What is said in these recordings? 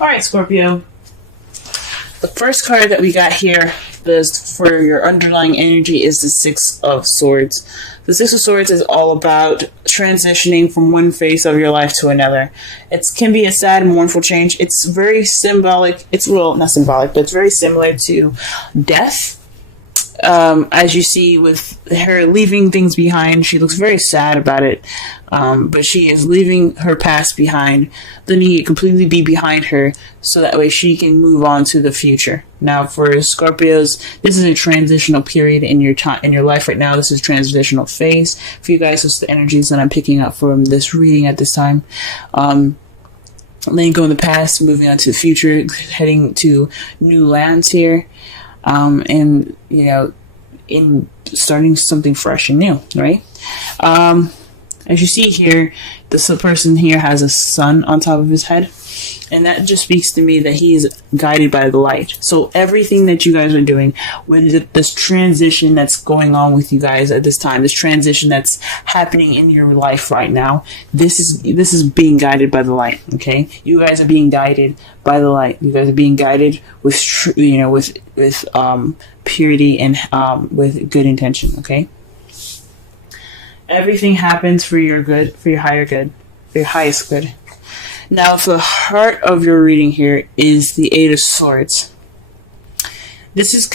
Alright, Scorpio. The first card that we got here is for your underlying energy is the Six of Swords. The Six of Swords is all about transitioning from one phase of your life to another. It can be a sad and mournful change. It's very symbolic. It's, well, not symbolic, but it's very similar to death. As you see with her leaving things behind, she looks very sad about it. But she is leaving her past behind, letting it completely be behind her, so that way she can move on to the future. Now, for Scorpios, this is a transitional period in your time, in your life right now. This is a transitional phase for you guys. It's the energies that I'm picking up from this reading at this time. Letting go in the past, moving on to the future, heading to new lands here. And, you know, in starting something fresh and new, right? As you see here, this person here has a sun on top of his head, and that just speaks to me that he is guided by the light. So everything that you guys are doing, with this transition that's going on with you guys at this time, this transition that's happening in your life right now, this is being guided by the light. Okay, you guys are being guided by the light. You guys are being guided with with purity and with good intention. Okay. Everything happens for your good, for your higher good, for your highest good. Now, the heart of your reading here is the Eight of Swords. This is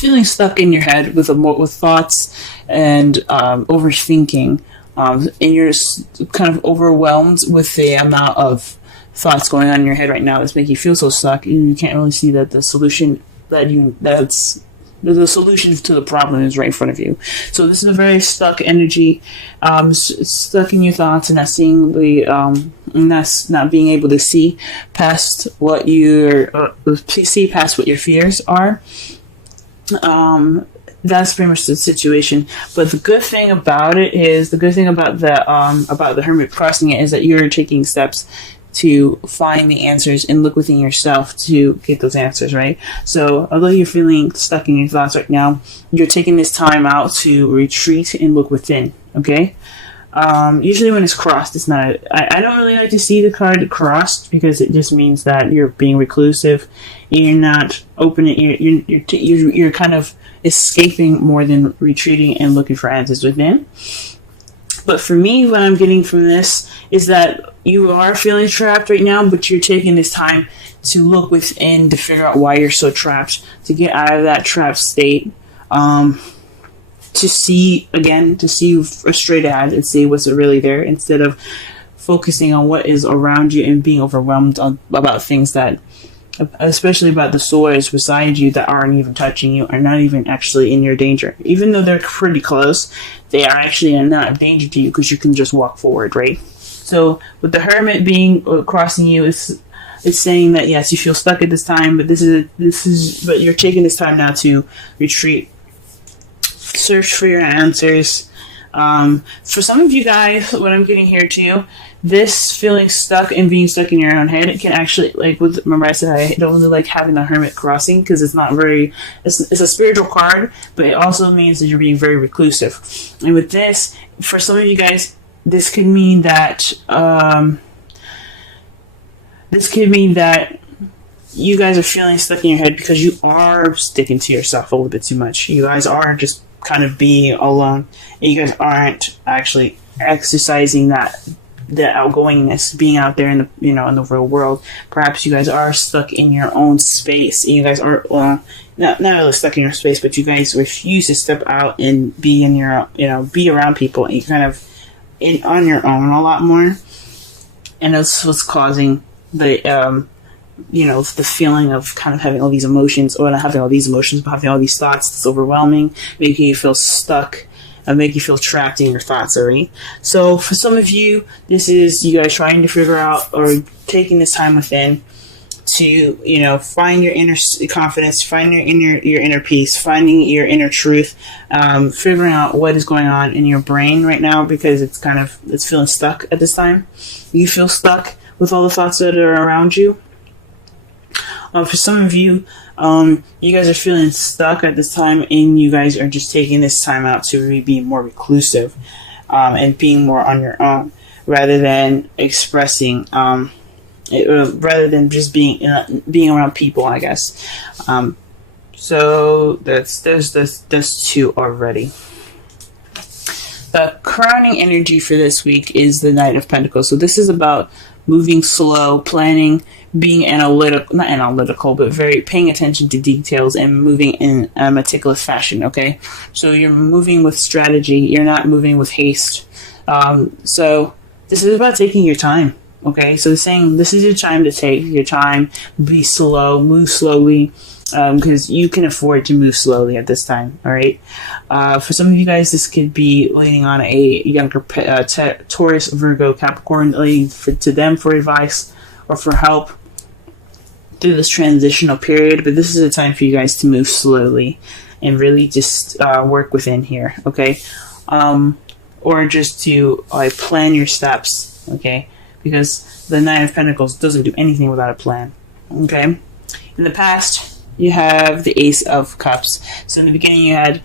feeling stuck in your head with thoughts and overthinking, and you're kind of overwhelmed with the amount of thoughts going on in your head right now that's making you feel so stuck, and you can't really see that the solution the solution to the problem is right in front of you. So this is a very stuck energy, stuck in your thoughts and not seeing not being able to see past what past what your fears are. That's pretty much the situation. But the good thing about it is, the good thing about the Hermit crossing it is that you're taking steps to find the answers and look within yourself to get those answers, right? So although you're feeling stuck in your thoughts right now, you're taking this time out to retreat and look within, okay? Usually when it's crossed, it's not, I don't really like to see the card crossed, because it just means that you're being reclusive, you're not opening, you're kind of escaping more than retreating and looking for answers within. But for me, what I'm getting from this is that you are feeling trapped right now, but you're taking this time to look within to figure out why you're so trapped, to get out of that trapped state, to see straight ahead and see what's really there, instead of focusing on what is around you and being overwhelmed about things that, especially about the swords beside you that aren't even touching you, are not even actually in your danger. Even though they're pretty close, they are actually not a danger to you, because you can just walk forward, right? So with the Hermit being crossing you, it's saying that yes, you feel stuck at this time, but but you're taking this time now to retreat, search for your answers. For some of you guys, what I'm getting here to you, this feeling stuck and being stuck in your own head, it can actually, remember I said I don't really like having the Hermit crossing, because it's not very, it's a spiritual card, but it also means that you're being very reclusive. And with this, for some of you guys, this could mean that you guys are feeling stuck in your head because you are sticking to yourself a little bit too much. You guys are just kind of being alone, and you guys aren't actually exercising the outgoingness, being out there in the in the real world. Perhaps you guys are stuck in your own space, and you guys are not really stuck in your space, but you guys refuse to step out and be in your be around people, and you kind of on your own a lot more, and that's what's causing the the feeling of kind of having all these emotions, or not having all these emotions, but having all these thoughts that's overwhelming, making you feel stuck and make you feel trapped in your thoughts, already. So for some of you, this is you guys trying to figure out, or taking this time within to find your inner confidence, find your inner peace, finding your inner truth, figuring out what is going on in your brain right now, because it's feeling stuck at this time. You feel stuck with all the thoughts that are around you. For some of you, you guys are feeling stuck at this time, and you guys are just taking this time out to really be more reclusive, and being more on your own, rather than expressing rather than just being around people, I guess. So that's two already. The crowning energy for this week is the Knight of Pentacles. So this is about moving slow, planning, being not analytical, but very paying attention to details and moving in a meticulous fashion, okay? So you're moving with strategy. You're not moving with haste. So this is about taking your time, okay? So saying this is your time to take your time, be slow, move slowly, because you can afford to move slowly at this time, all right? For some of you guys, this could be leaning on a younger Taurus, Virgo, Capricorn, leading to them for advice or for help through this transitional period. But this is a time for you guys to move slowly and really just work within here, okay? Or just to plan your steps, okay? Because the Nine of Pentacles doesn't do anything without a plan, okay? In the past, you have the Ace of Cups. So in the beginning, you had in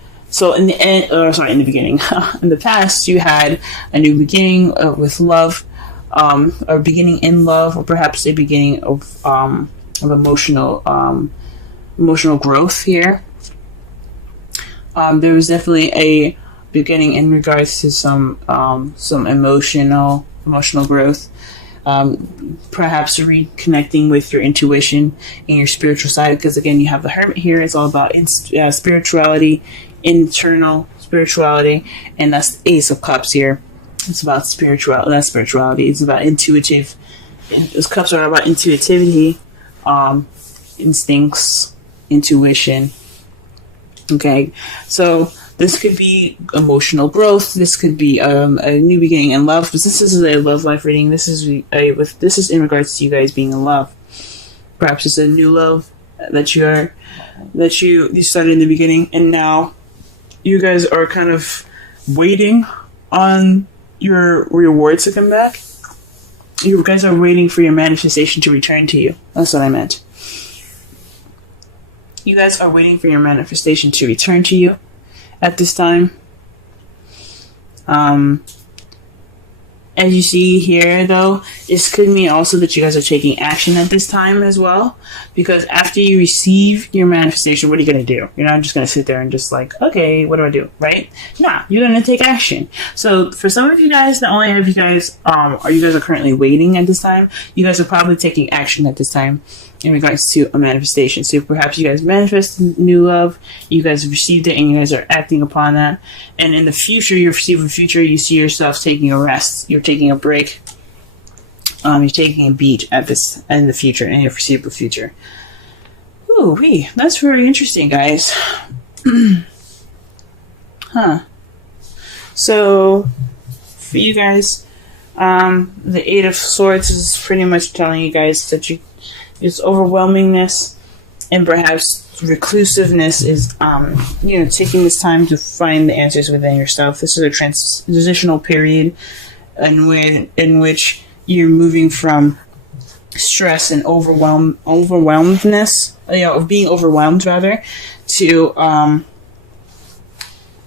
the past, you had a new beginning with love, or beginning in love, or perhaps a beginning of emotional growth here. There was definitely a beginning in regards to some emotional growth. Perhaps reconnecting with your intuition and your spiritual side, because again, you have the Hermit here. It's all about spirituality, internal spirituality, and that's the Ace of Cups here. It's about spirituality. It's about intuitive. Those cups are about intuitivity, instincts, intuition. Okay, so this could be emotional growth. This could be a new beginning in love. But this is a love life reading. This is in regards to you guys being in love. Perhaps it's a new love that you started in the beginning, and now you guys are kind of waiting on your rewards to come back. You guys are waiting for your manifestation to return to you. That's what I meant. You guys are waiting for your manifestation to return to you at this time. As you see here, though, this could mean also that you guys are taking action at this time as well. Because after you receive your manifestation, what are you going to do? You're not just going to sit there and just okay, what do I do, right? Nah, you're going to take action. So for some of you guys, not only have you guys are currently waiting at this time, you guys are probably taking action at this time in regards to a manifestation. So perhaps you guys manifest new love, you guys have received it, and you guys are acting upon that. And in the future, you see yourself taking a rest. You're taking a break. You're taking a beat in the future, in your foreseeable future. Ooh, that's very interesting, guys. Huh. So, for you guys, the Eight of Swords is pretty much telling you guys that it's overwhelmingness and perhaps reclusiveness is, taking this time to find the answers within yourself. This is a transitional period in which you're moving from stress and overwhelmedness, being overwhelmed rather, to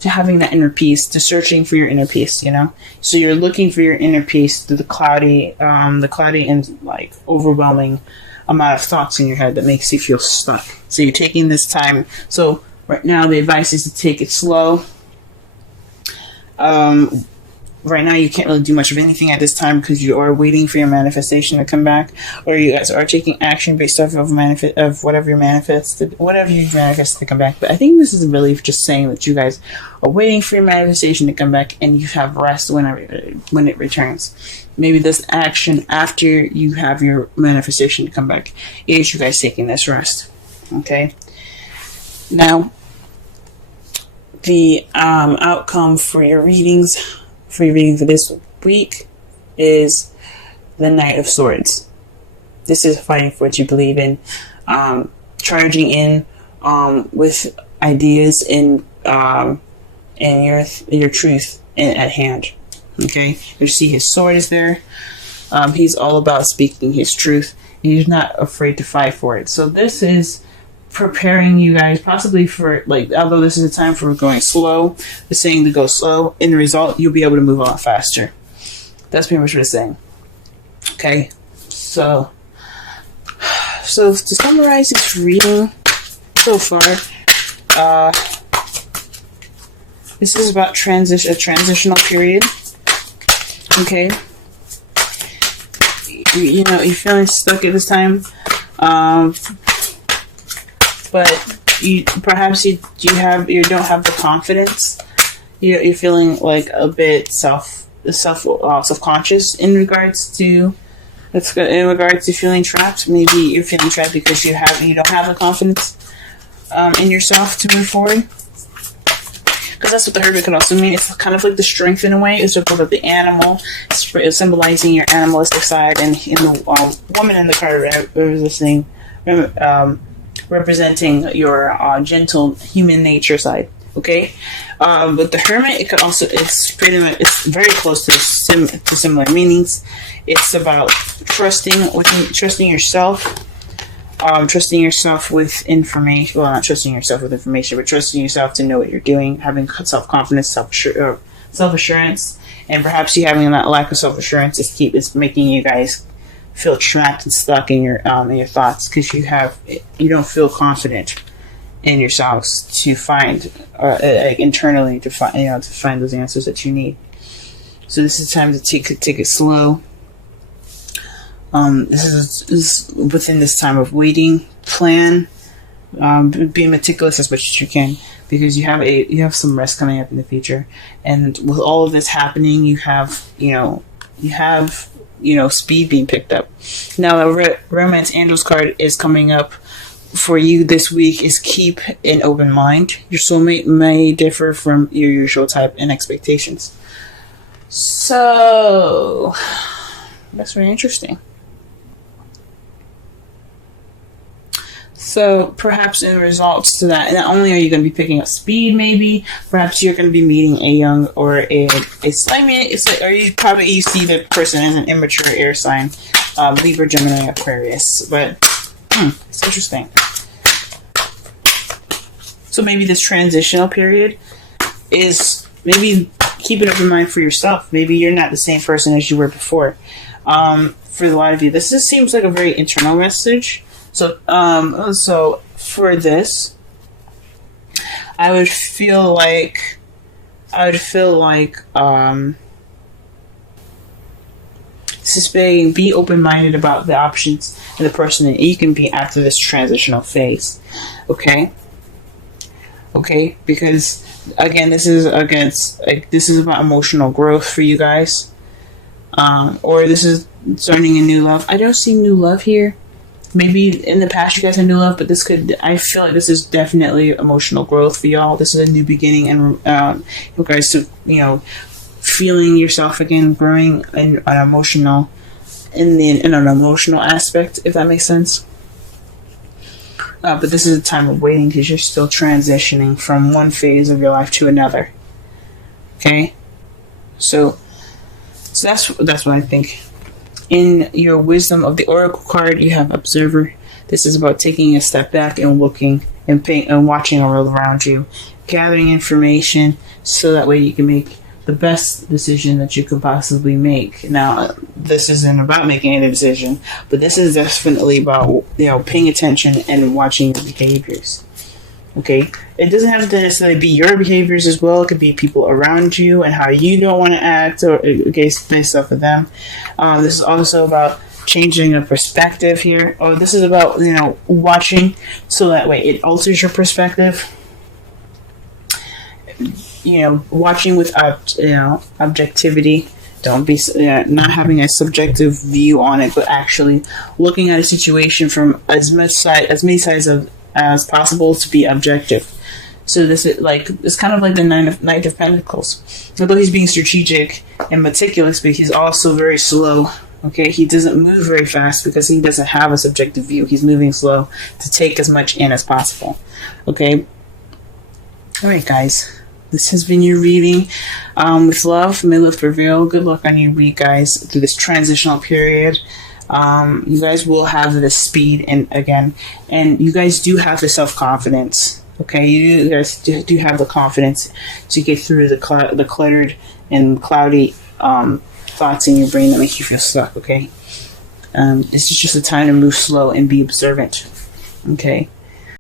having that inner peace, to searching for your inner peace, So you're looking for your inner peace through the cloudy and overwhelming amount of thoughts in your head that makes you feel stuck. So you're taking this time. So right now the advice is to take it slow. Right now you can't really do much of anything at this time because you are waiting for your manifestation to come back, or you guys are taking action based off of whatever you manifest to come back. But I think this is really just saying that you guys are waiting for your manifestation to come back, and you have rest when it returns. Maybe this action after you have your manifestation to come back is you guys taking this rest. Okay. Now, the outcome for your readings for this week is the Knight of Swords. This is fighting for what you believe in, charging in with ideas and your truth at hand. Okay, you see his sword is there. He's all about speaking his truth. He's not afraid to fight for it. So this is preparing you guys possibly for, although this is a time for going slow, it's saying to go slow. In the result, you'll be able to move a lot faster. That's pretty much what it's saying. Okay, so So to summarize this reading so far, this is about a transitional period. Okay. You know, you're feeling stuck at this time, but you don't have the confidence. You're feeling like a bit self-conscious in regards to feeling trapped. Maybe you're feeling trapped because you don't have the confidence in yourself to move forward. Because that's what the Hermit could also mean. It's kind of like the strength in a way. It's about the animal, it's symbolizing your animalistic side, and the woman in the card representing your gentle human nature side. Okay, but the Hermit, it's very close to similar meanings. It's about trusting yourself. Trusting yourself with information. Well, not trusting yourself with information, but trusting yourself to know what you're doing, having self-confidence, self-assurance, and perhaps you having that lack of self-assurance is making you guys feel trapped and stuck in your thoughts, because you don't feel confident in yourselves to find internally to find those answers that you need. So this is time to take it slow. This is within this time of waiting. Plan, be meticulous as much as you can, because you have some rest coming up in the future, and with all of this happening, you have speed being picked up. Now the Romance Angels card is coming up for you this week. Is keep an open mind. Your soulmate may differ from your usual type and expectations. So that's very interesting. So perhaps in results to that, not only are you going to be picking up speed, maybe perhaps you're going to be meeting a young or you see the person as an immature air sign, Libra, Gemini, Aquarius. But it's interesting. So maybe this transitional period is maybe keep an open mind for yourself. Maybe you're not the same person as you were before. For a lot of you, this just seems like a very internal message. So for this, I would feel like be open-minded about the options and the person that you can be after this transitional phase. Okay, because again, this is about emotional growth for you guys, or this is starting a new love. I don't see new love here. Maybe in the past you guys had new love, but I feel like this is definitely emotional growth for y'all. This is a new beginning, and you guys to feeling yourself again, growing in an emotional aspect, if that makes sense. But this is a time of waiting, because you're still transitioning from one phase of your life to another. Okay, so that's what I think. In your Wisdom of the Oracle card, you have Observer. This is about taking a step back and looking and watching the world around you, gathering information so that way you can make the best decision that you could possibly make. Now, this isn't about making any decision, but this is definitely about paying attention and watching your behaviors. Okay, it doesn't have to necessarily be your behaviors as well. It could be people around you and how you don't want to act, or based off of them. This is also about changing a perspective here. Or this is about watching, so that way it alters your perspective. Watching with objectivity. Don't be not having a subjective view on it, but actually looking at a situation from as many sides as possible to be objective. So this is it's kind of like the Knight of Pentacles. Although he's being strategic and meticulous, but he's also very slow. Okay, he doesn't move very fast because he doesn't have a subjective view. He's moving slow to take as much in as possible. Okay. All right, guys. This has been your reading. With love, may love prevail. Good luck on your week, guys, through this transitional period. You guys will have the speed, and you guys do have the self-confidence. Okay, you guys do have the confidence to get through the cluttered and cloudy thoughts in your brain that make you feel stuck. Okay, This is just a time to move slow and be observant. Okay.